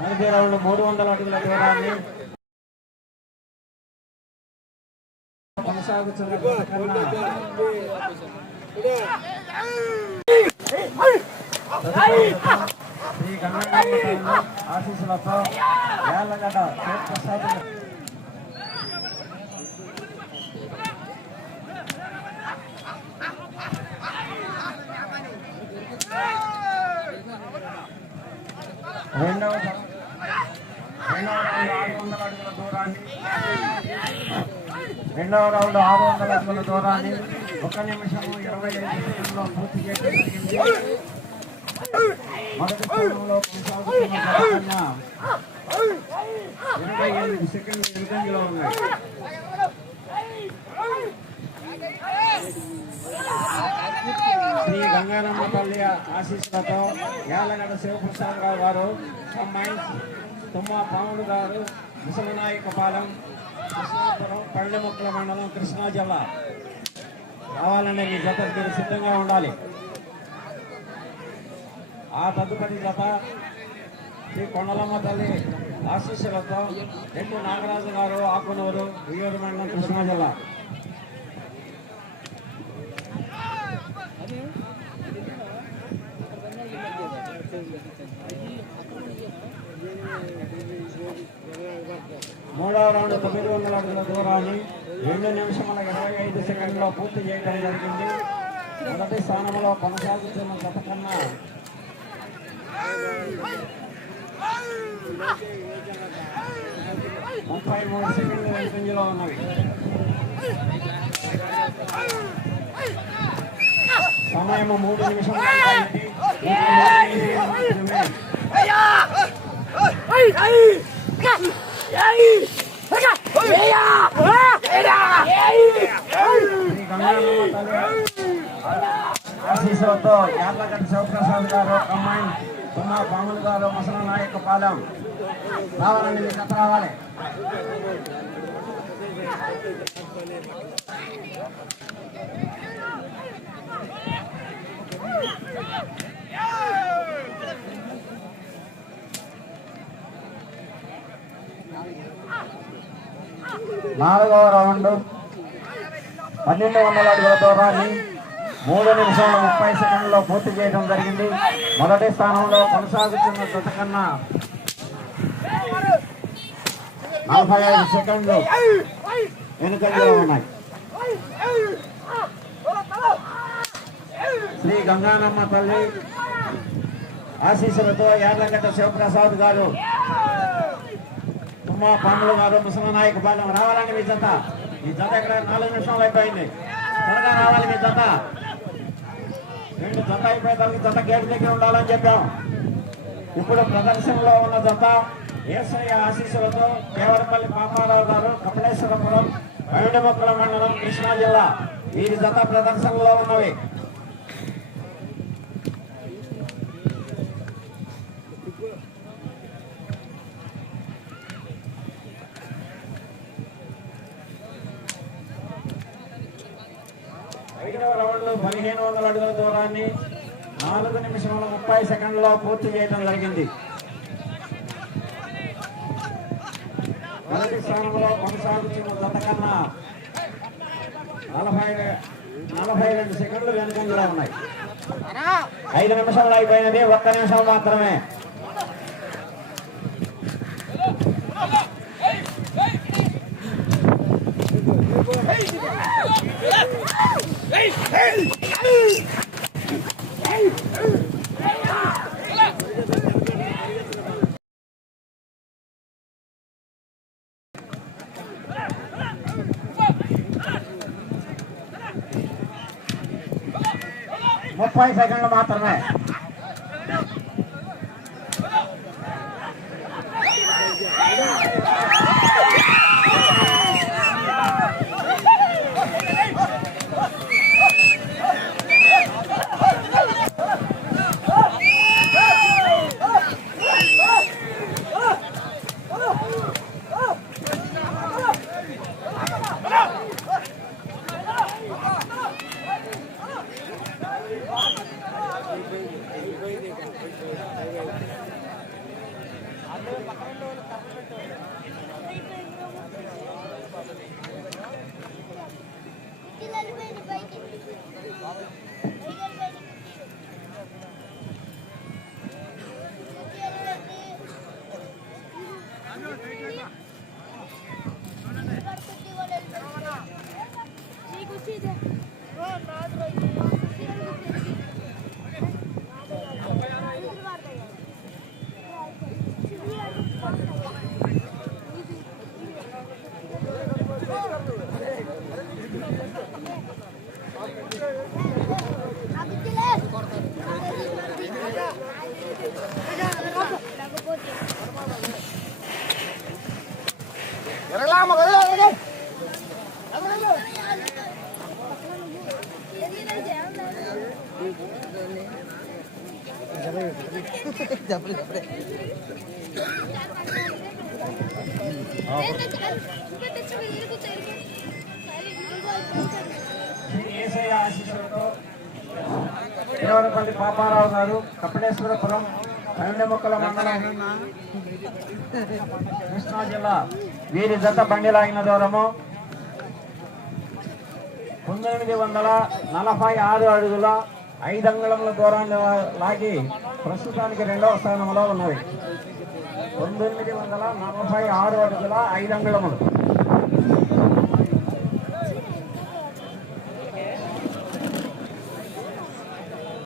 మొదటి మూడు వందల అడుగుల దూరాన్ని కొనసాగుతున్న కన్నా శ్రీ ఆశీస్సులతో వేళ్ళగడ్డ ప్రసాద్ రెండవ రెండవ రౌండ్ ఆరు వందల అడుగుల దూరాన్ని. రెండవ రౌండ్ ఆరు వందల అడుగుల దూరాన్ని ఒక నిమిషం ఇరవై ఐదు సెకండ్లో పూర్తి చేయడం జరిగింది. మొదటి స్థానంలో కొనసాగుతున్న ఇరవై ఎనిమిది సెకండ్లు వెనుకంజలో ఉన్నాయి. గంగారమ్మ తల్లి ఆశీస్సులతో యాలగడ శివప్రసాద్ రావు గారు అమ్మాయి తుమ్మ పాముడు గారు ముసలినాయకపాలెం కృష్ణాపురం పళ్ళెముక్కల మండలం కృష్ణా జిల్లా రావాలంటే మీ జత మీరు సిద్ధంగా ఉండాలి. ఆ తదుపరి జత శ్రీ కొండలమ్మ తల్లి ఆశీస్సులతో రెండు నాగరాజు గారు ఆకునూరు ఉయ్యూరు మండలం కృష్ణా జిల్లా మూడవ రౌండ్ తొమ్మిది వందల అడుగుల దూరాన్ని రెండు నిమిషముల ఇరవై ఐదు సెకండ్లో పూర్తి చేయడం జరిగింది. మొదటి స్థానంలో కొనసాగుతున్న గత కన్నా ముప్పై మూడు సెకండ్లు వెనుకంజలో ఉన్నవి. శ్రీ గంగారమ్మ తల్లి ఆశీస్సులతో యార్లగడ్డ శివప్రసాద్ గారు అమ్మాయి తుమ్మా పాములు గారు ముసల నాయక పాలెం. రావాలండి మీ కథ రావాలి. నాలుగవ రౌండ్. పన్నెండు వందల అడుగుల దూరాన్ని మూడు నిమిషాల ముప్పై సెకండ్లో పూర్తి చేయడం జరిగింది. మొదటి స్థానంలో కొనసాగుతున్న జత కన్నా నలభై ఐదు సెకండ్లు వెనుకంజలో ఉన్నాయి. శ్రీ గంగానమ్మ తల్లి ఆశీస్సులతో యార్లంగట్ట శివప్రసాద్ గారు. ఉమా పండుగ గారు ముసలి నాయక పాలెం రావాలండి మీ జత. ఈ జత ఇక్కడ నాలుగు నిమిషాలు అయిపోయింది. త్వరగా రావాలి మీ జత. రెండు జత అయిపోయేదానికి జత గేట్ దగ్గర ఉండాలని చెప్పాం. ఇప్పుడు ప్రదర్శనలో ఉన్న జత ఏసయ్య ఆశీస్సులతో దేవరపల్లి పాపారావు గారు కపిలేశ్వరపురం అవిడముక్కల మండలం కృష్ణా జిల్లా. వీరి జత ప్రదర్శనలో ఉన్నవి ఐదవ రౌండ్ పదిహేను వందల అడుగుల దూరాన్ని నాలుగు నిమిషముల ముప్పై సెకండ్లో పూర్తి చేయడం జరిగింది మొదటి స్థానంలో కొనసాగుతున్న జత కన్నా నలభై నలభై రెండు సెకండ్లు వెనుకంజలో ఉన్నాయి ఐదు నిమిషాలు అయిపోయినది ఒక్క నిమిషం మాత్రమే ముప్పై సెకండ్లు మాత్రమే. నీకు వచ్చి ఇదే నాది దేవరపల్లి పాపారావు గారు కపిలేశ్వరపురం మొక్కల మండలం కృష్ణా జిల్లా. వీరి జత బండి లాగిన దూరము. పంతొమ్మిది వందల నలభై ఆరు అడుగుల ఐదు అంగుళముల దూరాన్ని లాగి ప్రస్తుతానికి రెండవ స్థానంలో ఉన్నవి పంతొమ్మిది వందల నలభై ఆరు అడుగుల ఐదు అంగుళములు.